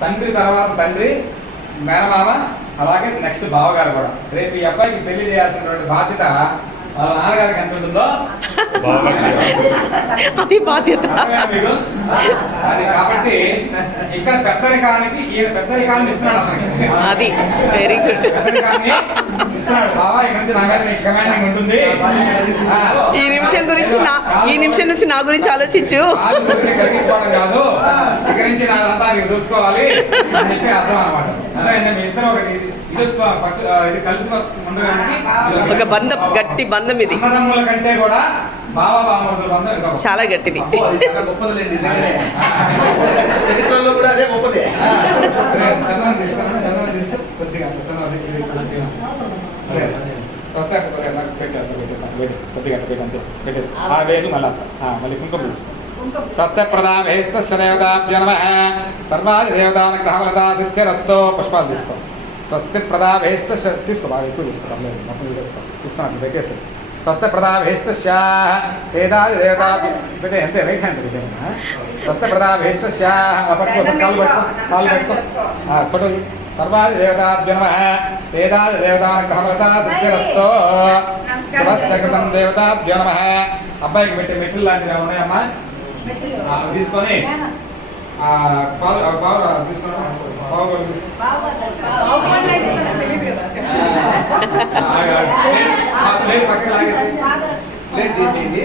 తండ్రి తర్వాత తండ్రి, మేనమామ, అలాగే నెక్స్ట్ బావగారు కూడా. రేపు ఈ అబ్బాయికి పెళ్లి చేయాల్సినటువంటి బాధ్యత వాళ్ళ నాన్నగారికి ఎంత ఉంటుందో అది బాధ్యత. అది కాబట్టి ఇక్కడ పెద్దరికానికి ఈయన పెద్దరికాన్ని ఇస్తున్నాడు అతనికి. అది వెరీ గుడ్. పెద్దరికాన్ని ఇస్తున్నాడు. బావా ఇక్కడ నుంచి నా మీద నీకు కమాండింగ్ ఉంటుంది. ఈ నిమిషం నుంచి నా గురించి ఆలోచించు. కలిగించుకోవడం కాదు, ఇక్కడ నుంచి నాదంతా నీకు చూసుకోవాలి అని చెప్పి అర్థం అనమాట. అదే మీ ఇద్దరు ఒకటి ఇది కలిసి ఉండడానికి ఒక బంధం, గట్టి బంధం ఇది. అన్నదమ్ముల కంటే కూడా బావమరుదుల బంధం ఇంకా చాలా గట్టిది. చరిత్రలో కూడా అదే గొప్పది. చందనం తీసుకున్నాను, చందనం తీసుకు కొద్దిగా కొద్దిగా పెట్టేసి ఆ వేలు మళ్ళీ కుంకుమ తీసుకో. స్వస్తి ప్రదాభేష్టస్య దేవతాభ్యో నమః. సర్వాది దేవతానుగ్రహఫలదా సిద్ధిరస్తో. పుష్పాలు తీసుకో. స్వస్తి ప్రదాభేష్టస్య తీసుకో, బాగా ఎక్కువ తీసుకో, మొత్తం తీసుకున్నట్లు పెట్టేసి. స్వస్తి ప్రదాభేష్టస్య వేదాది దేవతా పెట్టే అంతే, రైట్ హ్యాండ్ పెట్టేమన్నా. స్వస్తి ప్రదాభేష్టస్య పట్టుకో, కాలు పెట్టుకో ఫోటో. సర్వాది దేవతాభ్యో నమః. వేదాది దేవతానుగ్రహఫలదా సిద్ధిరస్తో. శుభస్యకృతం దేవతాభ్యో నమః. అబ్బాయికి పెట్టే మెట్లు లాంటివి ఉన్నాయమ్మా, తీసుకొని పక్కన లాగేసి ప్లేట్ తీసేయండి.